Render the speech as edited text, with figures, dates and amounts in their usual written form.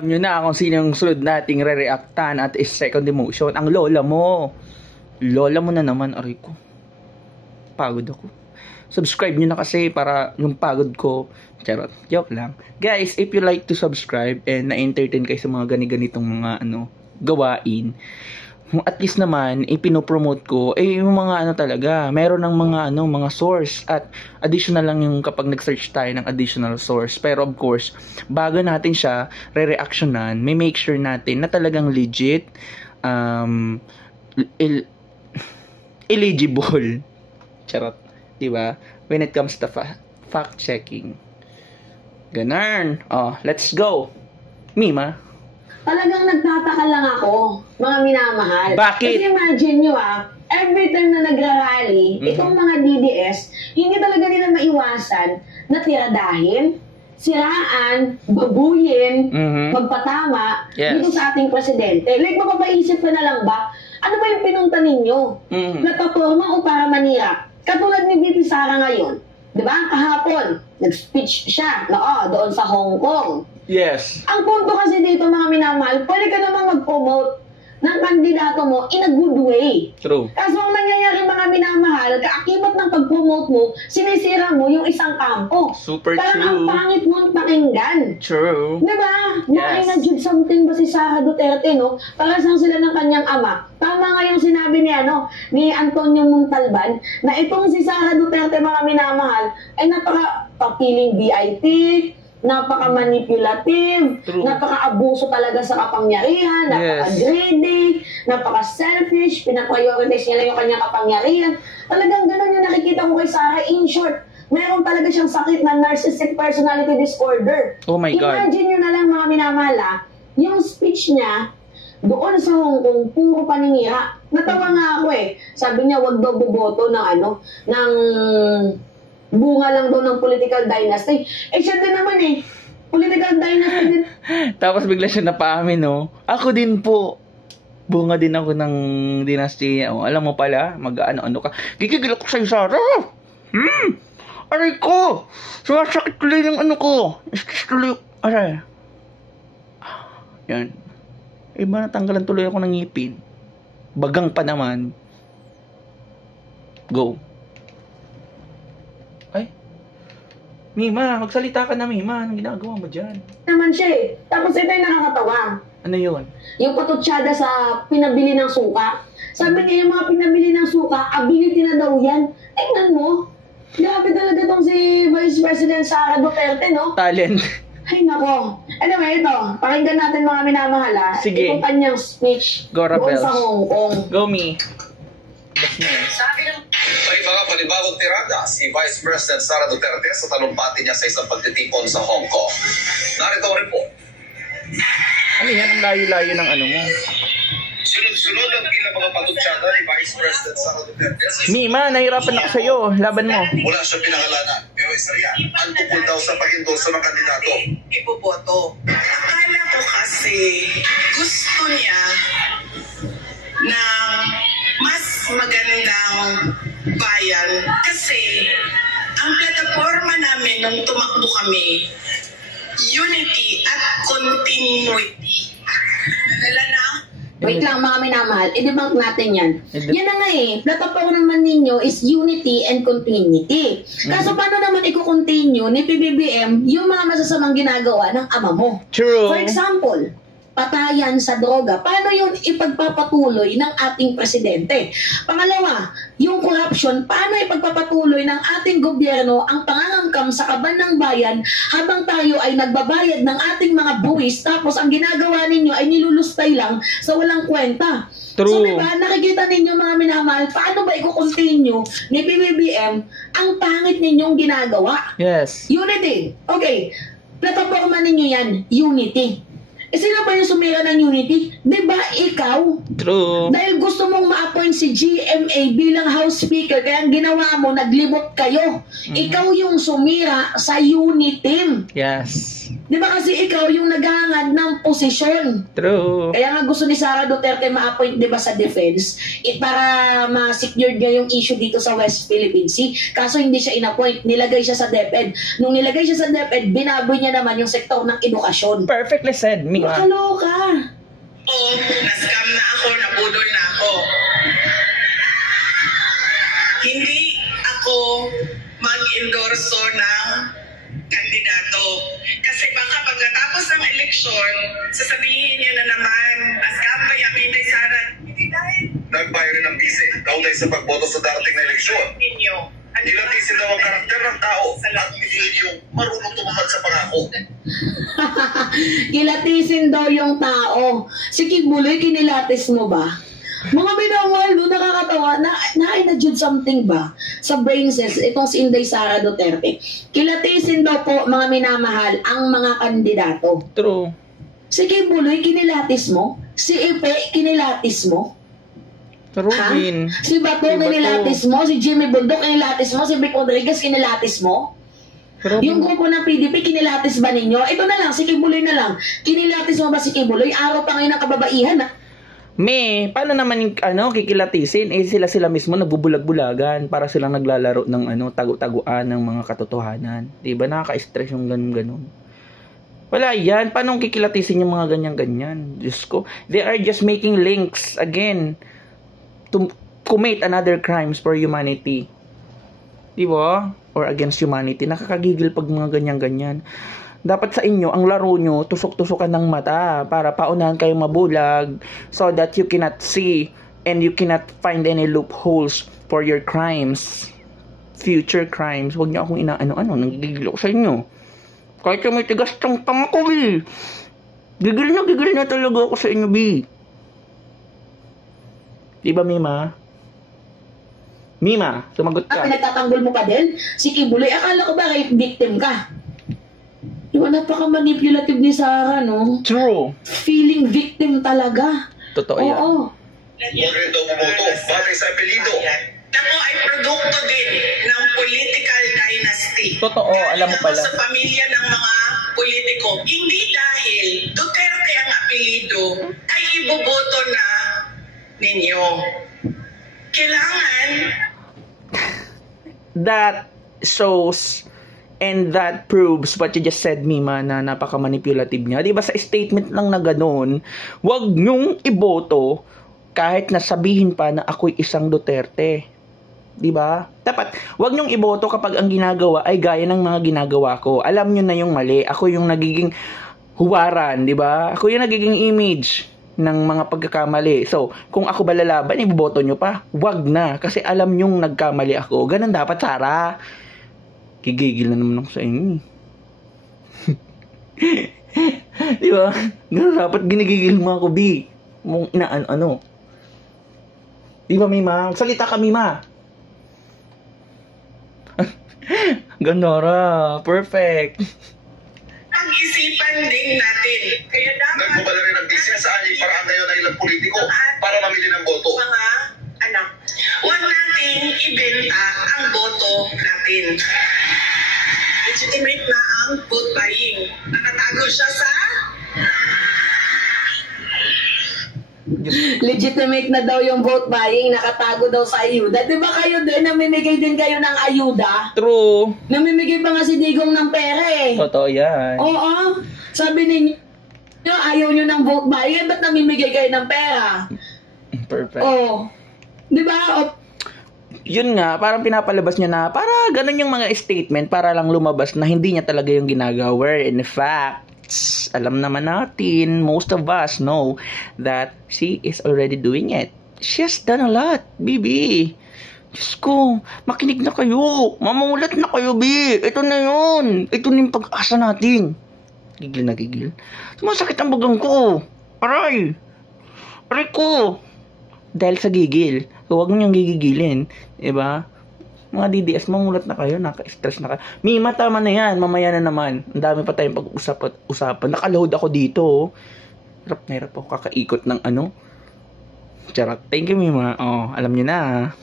Alam nyo na kung sino yung sunod nating re-reactan at is second emotion. Ang lola mo. Lola mo na naman, aray ko. Pagod ako. Subscribe nyo na kasi para yung pagod ko. Charot, joke lang. Guys, if you like to subscribe and na-entertain kayo sa mga ganitong mga gawain, at least naman ipinopromote ko yung mga talaga, meron ng mga source at additional lang yung kapag nag-search tayo ng additional source. Pero of course, bago natin siya re-reactionan, may make sure natin na talagang legit, eligible. Charot, 'di ba? When it comes to fact checking. Ganun. Let's go. Mima. Talagang nagtataka lang ako, mga minamahal. Bakit? Kasi imagine nyo every time na nagrarally, itong mga DDS, hindi talaga nila maiwasan na tiradahin, siraan, babuyin, magpatama dito sa ating presidente. Like, mapapaisip ka na lang ba, ano ba yung pinunta ninyo? Plataforma o para manira? Katulad ni VP Sara ngayon, di ba? Kahapon, nag-speech siya doon sa Hong Kong. Yes. Ang punto kasi dito, mga minamahal, pwede ka namang mag-promote ng kandidato mo in a good way. True. Kaso ang nangyayari, mga minamahal, kaakibat ng pag-promote mo, sinisira mo yung isang kampo. Super parang true. Ang pangit mo pakinggan. True. Diba? Yes. Na-inajud something ba si Sara Duterte, no? Para sang sila ng kanyang ama. Tama nga yung sinabi ni Antonio Montalban, na itong si Sara Duterte, mga minamahal, ay napaka-papiling BIP, napaka-manipulative, napaka-abuso talaga sa kapangyarihan, napaka-greedy, napaka-selfish, pinaprioritize nila yung kanyang kapangyarihan. Talagang ganun yung nakikita ko kay Sara. In short, meron talaga siyang sakit na narcissistic personality disorder. Oh my God. Imagine nyo na lang, mga minamahal, yung speech niya, doon sa Hong Kong, puro paninira. Natawa nga ako Sabi niya, wag daw boboto ng bunga lang daw ng political dynasty. Siya din naman political dynasty din. Tapos bigla siya napaamin, no? Ako din po. Bunga din ako ng dynasty. Alam mo pala, mag-ano ka. Gigigil ako sa'yo, Sara. Aray ko! Sumasakit tuloy yung ko. Tuloy. Aray. Yan. Iba natanggalan tuloy ako ng ngipin. Bagang pa naman. Go. Mima, magsalita ka na, Mima. Anong ginagawa mo dyan? Naman siya Tapos ito yung nakakatawa. Ano yun? Yung patutsada sa pinabili ng suka. Sabi niya, yung mga pinabili ng suka, ability na daw yan. Tingnan mo. Grabe talaga tong si Vice President Sara Duterte, no? Talent. Ay, nako. Anyway, ito. Pakinggan natin, mga minamahal, Sige. Itong kanyang speech doon sa Hong Kong. Go, me. Sabi ng May mga panibagong tirada si Vice President Sara Duterte sa talumpati niya sa isang pagtitipon sa Hong Kong. Narito ang report. Ano yan? Ang layo-layo ng mo. Sunod-sunod ang ilang mga patutsada ni Vice President Sara Duterte. Mima, nahirapan ako sa'yo. Laban mo. Wala siya pinangalanan, pero isa yan. Ang tungkol daw sa pag-endorse ng kandidato. Ipoboto. Akala ko kasi gusto niya ng mas magandang bayan kasi ang plataforma namin nung tumakbo kami, unity at continuity. Wala na? Wait lang, mga minamahal, i-debunk natin yan. Yan na nga plataforma naman ninyo is unity and continuity. Kaso paano naman i-continue ni PBBM yung mga masasamang ginagawa ng ama mo? True. For example, patayan sa droga. Paano yun ipagpapatuloy ng ating presidente? Pangalawa, yung corruption, paano ipagpapatuloy ng ating gobyerno ang pangangangkam sa kaban ng bayan habang tayo ay nagbabayad ng ating mga buwis tapos ang ginagawa ninyo ay nilulustay lang sa walang kwenta. True. So diba, nakikita ninyo, mga minamahal, paano ba i-continue ni PBBM ang pangit ninyong ginagawa? Yes. Unity. Okay, plataforma ninyo yan, unity. Sino ba yung sumira ng unity? Diba ikaw? True. Dahil gusto mong ma-appoint si GMA bilang House Speaker, kaya ang ginawa mo, naglibot kayo. Ikaw yung sumira sa unity team. Yes. Diba kasi ikaw yung naghahangad ng posisyon. True. Kaya nga gusto ni Sara Duterte ma-appoint, di ba, sa defense, para ma-secure niya yung issue dito sa West Philippine Sea. Kaso hindi siya in-appoint, nilagay siya sa DepEd. Nung nilagay siya sa DepEd, binaboy niya naman yung sektor ng edukasyon. Perfectly said, Mima. Nakaloka. Oo, na-scam na ako, nabudol na ako. Hindi ako mag-endorso ng kandidato. Kasi baka pagkatapos ng eleksyon, sasabihin niya na naman, scam ba yung Inday Sara? Hindi dahil. Nagbayad rin ng bise, kaugnay sa pagboto sa darating na eleksyon. Ninyo. Nilatisin daw ang karakter ng tao at piliin yung marunong tumupad sa pangako. Kilatisin daw yung tao. Si Kibuloy, kinilatis mo ba? Mga binawal, no, nakakatawa, na-imagine something ba sa brain cells, itong si Inday Sara Duterte. Kilatisin daw po, mga minamahal, ang mga kandidato. True. Si Kibuloy, kinilatis mo? Si Ipe, kinilatis mo? Rubin. Si Bato, kinilatis mo? Si Jimmy Bundok, kinilatis mo? Si Vic Rodriguez, kinilatis mo? Yung grupo ng PDP, kinilatis ba ninyo? Ito na lang, si Kibuloy na lang. Kinilatis mo ba si Kibuloy? Araw pa ngayon ng kababaihan, ha? Paano naman yung kikilatisin? Sila mismo nagbubulag-bulagan para silang naglalaro ng tagu-taguan ng mga katotohanan. 'Di ba? Nakaka-stress yung ganun. Wala yan. Paano kikilatisin yung mga ganyan-ganyan? Diyos ko. They are just making links again to commit another crimes for humanity. 'Di ba? Or against humanity. Nakakagigil pag mga ganyan-ganyan. Dapat sa inyo, ang laro nyo, tusok-tusukan ng mata para paunahan kayong mabulag so that you cannot see and you cannot find any loopholes for your crimes. Future crimes. Huwag nyo akong inaano-ano. Nagigigil ako sa inyo. Kahit may tigas tang pangako, B. Gigil na talaga ako sa inyo, B. Diba, Mima? Mima, sumagot ka. Pinagtatanggol mo pa din? Si Kibuloy, akala ko ba rape victim ka? Diba, napaka-manipulative ni Sara, no? True. Feeling victim talaga. Totoo yan. Oo. Huwag rin daw bumoto, batay sa apelido. Ako ay produkto din ng political dynasty. Totoo, alam mo pala. Sa pamilya ng mga politiko. Hindi dahil Duterte ang apelido ay iboboto na ninyo. Kailangan that shows and that proves what you just said, Mima, na napaka-manipulative niya. Diba sa statement lang na ganun, wag nyong iboto kahit nasabihin pa na ako'y isang Duterte. Diba? Dapat, wag nyong iboto kapag ang ginagawa ay gaya ng mga ginagawa ko. Alam nyo na yung mali. Ako yung nagiging huwaran, diba? Ako yung nagiging image ng mga pagkakamali. So, kung ako ba lalaban, iboboto nyo pa? Wag na. Kasi alam nyong nagkamali ako. Ganun dapat, Sara. Gigigil na naman ako sa inyo. Diba? Ganun dapat ginigigil mo ako, B. Mong inaano. Diba, Mima? Salita ka, Mima. Gandara. Perfect. pag-isipan din natin. Kaya dapat Nagbubala rin ang bisya sa alay paraan ngayon ng ilang politiko para mamili ng boto. mga anak, huwag natin ibenta ang boto natin. Legitimate na ang vote buying. Nakatago siya sa Legitimate na daw yung vote buying, nakatago daw sa ayuda. Di ba kayo din, namimigay din kayo ng ayuda? True. Namimigay pa nga si Digong ng pera eh. Totoo yan. Oo. Sabi ninyo, ayaw nyo ng vote buying, ba't namimigay kayo ng pera? Perfect. Oo. Di ba? Yun nga, parang pinapalabas niya na para ganun yung mga statement para lang lumabas na hindi niya talaga yung ginagawa. In fact, alam naman natin, most of us know that she is already doing it. She has done a lot, baby. Diyos ko, makinig na kayo. Mamulat na kayo, B. Ito na yun. Ito na yung pag-asa natin. Gigil na gigil. Sumasakit ang bagang ko. Aray. Aray ko. Dahil sa gigil. So, huwag niyang gigigilin. Diba? Mga DDS, mamulat na kayo, naka-stress na kayo. Mima, tama na yan, mamaya na naman. Ang dami pa tayong pag-usapan. Nakaload ako dito. Hirap na hirap ako kakaikot ng ano. Charot. Thank you, Mima. Oh, alam niyo na.